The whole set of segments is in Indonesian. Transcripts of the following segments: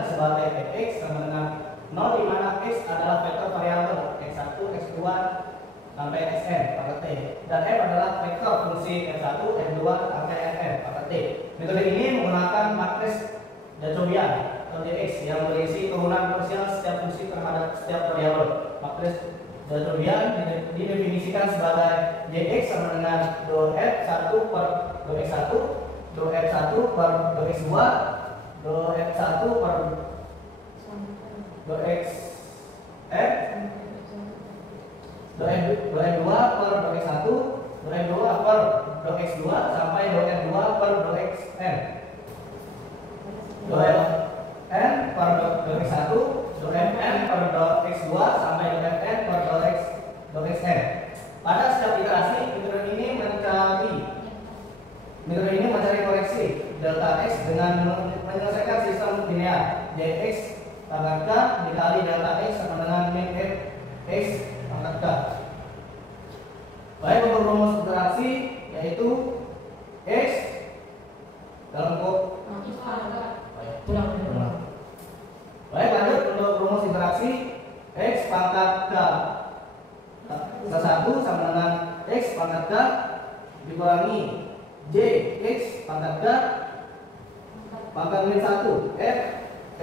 definisikan sebagai fx sama dengan 0 di mana x adalah vektor variabel x1, x2 sampai xn pangkat t, dan f adalah vektor fungsi f1, f2 sampai fn pangkat t. Metode ini menggunakan matris Jacobian atau Jx yang berisi turunan parsial setiap fungsi terhadap setiap variabel. Matris Jacobian didefinisikan sebagai Jx sama dengan do f1 per do x1, do f1 per do x2, do f1 per do xf, do f2 per do x1, do f2 per do x2 sampai do f2 per do xn, do fn per do x1, do fn per do x2 sampai do fn per do xn. Pada setiap iterasi metode ini mencari koreksi delta x dengan menyelesaikan sistem linear Jx pangkat k dikali delta x sama dengan min f x pangkat k. Baik, untuk rumus interaksi yaitu x dalam kop. Baik, lanjut untuk rumus interaksi x pangkat k ke1 sama dengan x pangkat k dikurangi j x pangkat k pangkat min 1 f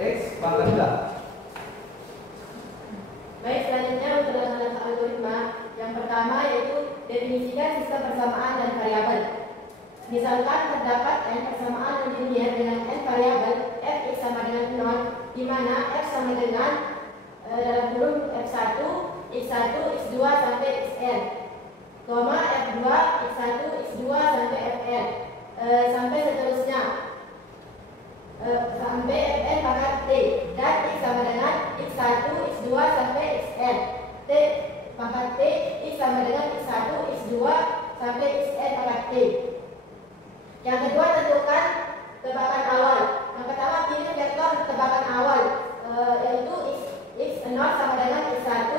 x pangkat k. Baik, selanjutnya untuk dalam algoritma yang pertama yaitu definisikan sistem persamaan dan variabel. Misalkan terdapat n persamaan linear dengan n variabel f x sama dengan 0, di mana f sama dengan dalam kurung f1, x1, x2 sampai xn, f2, x1, x2 sampai fn, sampai seterusnya sampai fn pangkat t, dan x sama dengan x1, x2 sampai xn, t pangkat t, x sama dengan x1, x2 sampai xn pangkat t. Yang kedua, tentukan tebakan awal. Yang pertama, pilih vektor tebakan awal, yaitu x0 sama dengan x1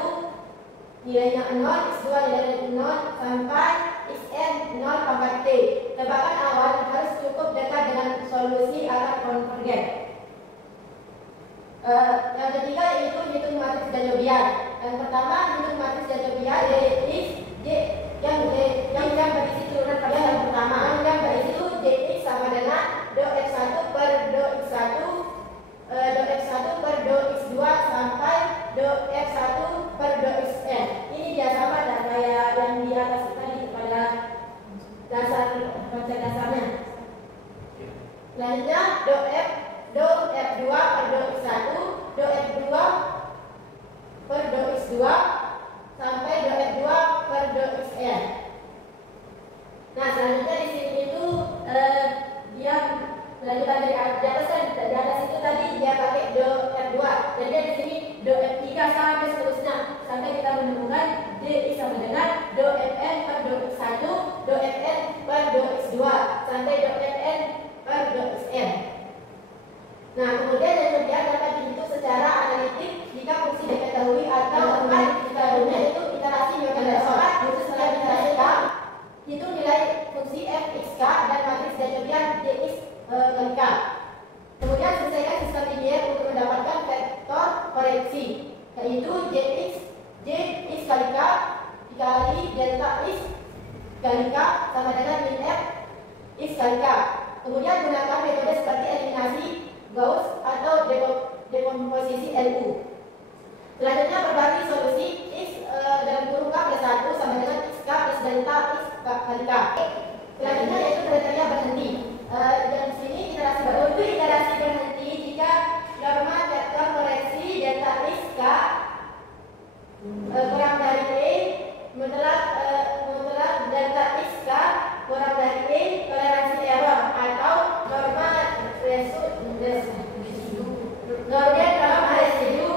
nilainya 0, x2 nilainya 0 sampai xn 0 pangkat t. Tebakan awal harus cukup dekat dengan solusi akan konvergen. Yang ketiga yaitu hitung matris Jacobian. Yang pertama, hitung matris Jacobian yang berisi turunan parsial yang pertama, yang berisi Jx sama dengan do x1 per do x1, do x1 per do x2 sampai do f1 per do xn. Ini dia sama kayak yang di atas tadi pada konsep dasarnya. Selanjutnya do f2 per do x1, do f2 per do x2 sampai do f2 per do xn. Nah, selanjutnya di sini itu dia lanjutan dari atas kan, di atas itu tadi dia pakai do f2. Jadi di sini do f3 sampai seterusnya sampai kita menemukan d sama dengan do fn per do x1, do fn per do x2 sampai do fn per do xn. Nah, kemudian yang kemudian dapat dihitung secara analitik jika fungsi diketahui atau tempat diketahui, yaitu iterasi metode yaitu setelah iterasi k, hitung nilai fungsi f x k dan matris Jacobian Jx kali k. Kemudian selesaikan sistem linear untuk mendapatkan vektor koreksi, yaitu Jx kali k dikali delta x kali k sama dengan min f x kali k. Kemudian gunakan metode seperti eliminasi Gauss atau dekomposisi LU. Selanjutnya perbarui solusi x dalam kurung k plus 1 sama dengan xk plus delta x kali k. Selanjutnya yaitu kriteria berhenti. Dan sini iterasi berhenti jika norma vektor koreksi delta x k kurang dari e mutlak delta x k kurang dari e toleransi error, atau norma residu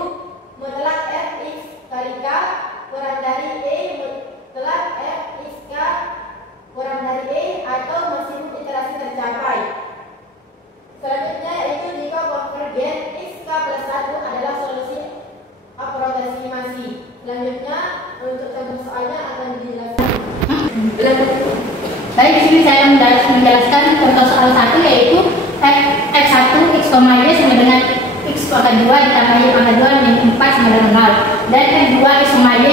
mutlak f x kali k kurang dari e mutlak f x k kurang dari e atau maksimum iterasi tercapai. Selanjutnya yaitu jika konvergen x k plus 1 adalah solusi aproksimasi. Selanjutnya untuk contoh soalnya akan dijelaskan. Baik, di sini saya menjelaskan contoh soal 1, yaitu f1 x, y sama dengan x, pangkat 2 ditambah Y pangkat 2 min 4 sama dengan 0. Dan F2 X sama Y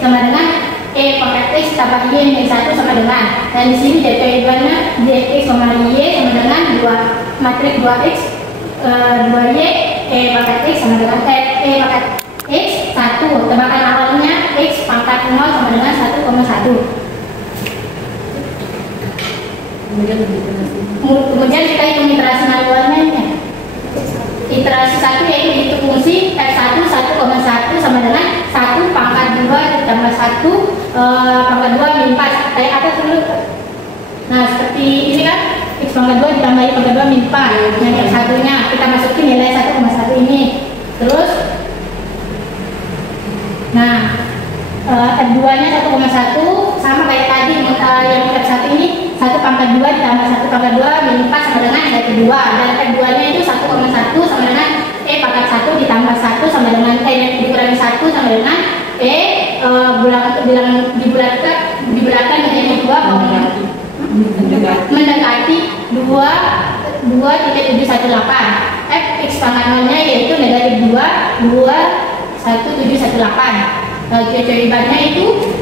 sama dengan E pangkat X tambah Y min 1 sama dengan. Dan di sini derivatifnya dx sama Y sama dengan 2 matriks 2x 2y E pangkat X sama dengan E pangkat X 1. Tebakan awalnya X pangkat 0 sama dengan 1,1. Kemudian kita hitung iterasi manualnya. Iterasi 1 yaitu itu fungsi F1 1,1 sama dengan 1 pangkat 2 ditambah 1 pangkat 2 min 4. Kayak apa dulu? Nah, seperti ini kan, X pangkat 2 ditambah Y pangkat 2 min 4. Yang satunya kita masukin nilai 1,1 ini. Terus nah, F2 nya 1,1 sama kayak tadi yang F1 ini 1 pangkat 2 ditambah 1 pangkat 2 min 4 sama dengan negatif 2. Dan F2 nya itu 1,1 sama dengan E pangkat 1 ditambah 1 sama dengan E dikurangi 1 sama dengan E dibulatkan menjadi 2 mendekati 2,718. F X pangkat 0 nya yaitu negatif 2,1718. Jawabannya itu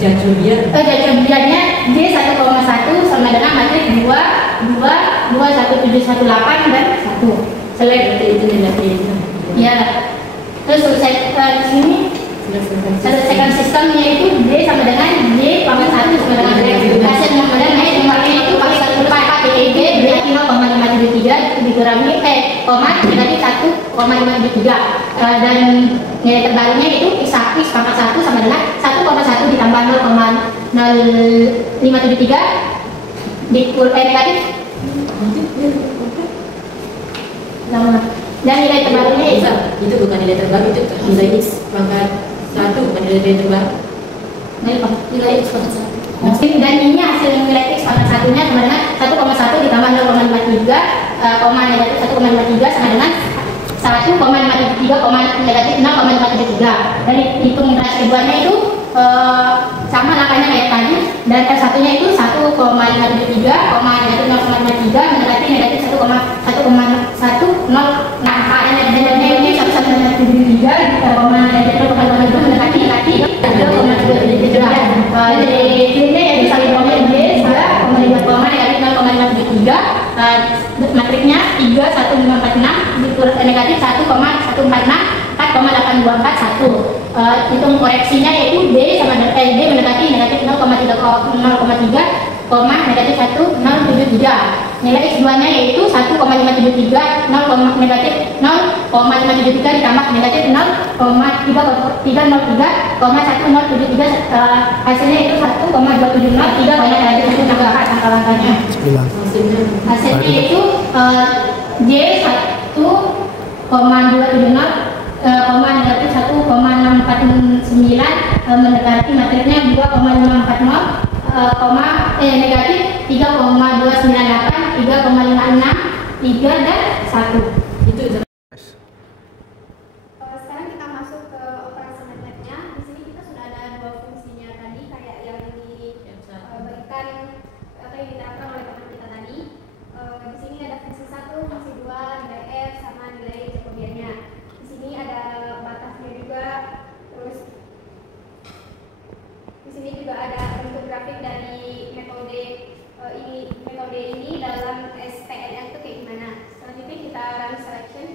jawabannya D 1,1 sama dengan matriks 2, 1718 dan 1. Selesai itu nilai ya. Terus selesai di sini selesaikan sistemnya itu D sama dengan D pangkat 1 sama dengan hasil nomornya nomornya itu pangkat 1 DEB berarti 0,573 dikurangi negatif 1,573 dan nilai terbarunya itu X pangkat 1 sama dengan 1,1 ditambah 0,0573 negatif dan nilai terbarunya itu bukan nilai terbaru, itu nilai X pangkat 1 bukan nilai terbaru. Nilai X pangkat 1. Dan ini hasil nilai X pangkat 1 nya sama dengan 1,1 ditambah 0,53 negatif 1,53 sama dengan 1,573 negatif 0,573. Dan hitung iterasi keduanya itu sama angkanya kayak tadi. Dan F1 nya itu 1,573 negatif 0,53 mendekati negatif 1,10. Nah angkanya ini 1,573 negatif 0,52 mendekati negatif 0,273. Jadi ini yang bisa diperoleh D 3,5 negatif 0,573. Matriknya 3,1546 negatif 1,146 4,8241. Hitung koreksinya yaitu D sama D mendekati negatif 0,3 negatif 1,073. Nilai X2 nya yaitu 1,573 negatif 0,573 ditambah negatif 0,303,1073 hasilnya itu 1,270 negatif 1,4 angka-angkanya. Hasilnya itu J 1,270 negatif 1,649 mendekati matriknya 2,540 negatif 3,298 3,563 dan 1. Itu sekarang kita masuk ke operasi MATLAB-nya. Di sini kita sudah ada dua fungsinya tadi, kayak yang diberikan atau yang diterapkan oleh teman kita tadi. Di sini ada fungsi 1, fungsi 2, nilai F sama nilai Jacobiannya. Di sini ada batasnya juga. Terus di sini juga ada bentuk grafik dari metode ini dalam SPNL itu kayak gimana. Selanjutnya kita run selection.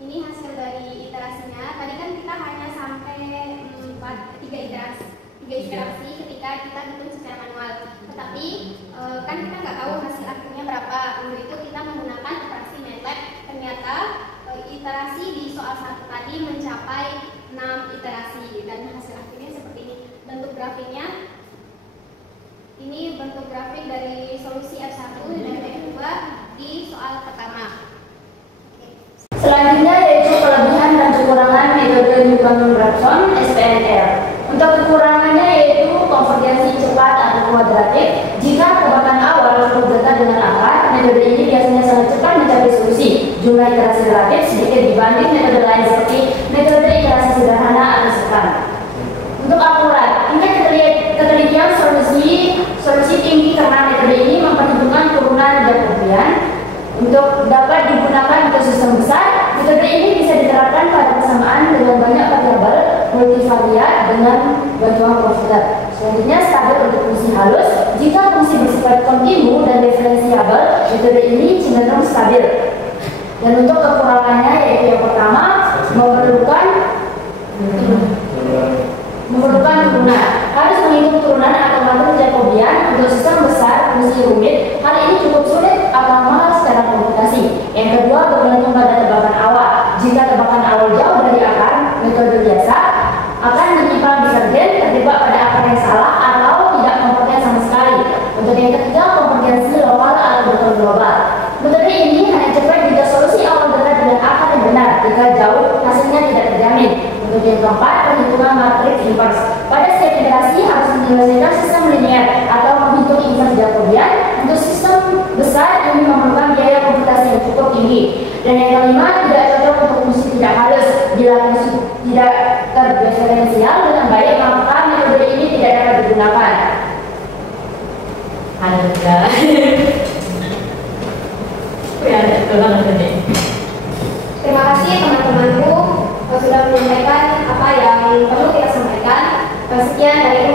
Ini hasil dari iterasinya. Tadi kan kita hanya sampai 3 iterasi ketika kita hitung secara manual. Tetapi kan kita nggak tahu hasil akhirnya berapa. Untuk itu kita menggunakan operasi MATLAB. Ternyata iterasi di soal 1 tadi mencapai 6 iterasi dan hasil akhirnya seperti ini. Bentuk grafiknya ini bentuk grafik dari solusi F1 dan F2 di soal pertama. Selanjutnya yaitu kelebihan dan kekurangan metode Newton-Raphson SPNL. Untuk kekurangannya yaitu konvergensi cepat atau kuadratik. Jika tebakan awal perlu data dengan angka, metode ini biasanya sangat cepat mencapai solusi. Jumlah iterasi relatif sedikit dibanding metode lain seperti metode iterasi sederhana atau sederhana. dengan bantuan komputer. Selanjutnya stabil untuk fungsi halus. Jika fungsi bersifat kontinu dan diferensiabel, metode ini cenderung stabil. Dan untuk kekurangannya yaitu yang pertama memerlukan turunan. Harus menghitung turunan atau matriks Jacobian untuk sistem besar fungsi rumit. Hal ini cukup sulit atau mahal secara komputasi. Yang kedua bergantung pada tebakan awal. Jika tebakan awal jauh dari akar, metode biasa akan menyimpang divergen, terjebak pada akar yang salah atau tidak kompeten sama sekali. Untuk yang ketiga, kompetensi lokal atau global. Metode ini hanya cepat jika solusi awal dekat dengan akar yang benar. Jika jauh, hasilnya tidak terjamin. Untuk yang keempat, perhitungan matriks inverse. Pada setiap iterasi harus menyelesaikan sistem linear atau menghitung inverse Jacobian. Untuk sistem besar ini memerlukan biaya komputasi yang cukup tinggi. Dan yang kelima, tidak cocok untuk fungsi tidak halus. Bila fungsi tidak terdiferensial dengan baik, maka metode ini tidak dapat digunakan. Alhamdulillah. Terima kasih teman-temanku sudah menyampaikan apa yang perlu kita sampaikan. Sekian dari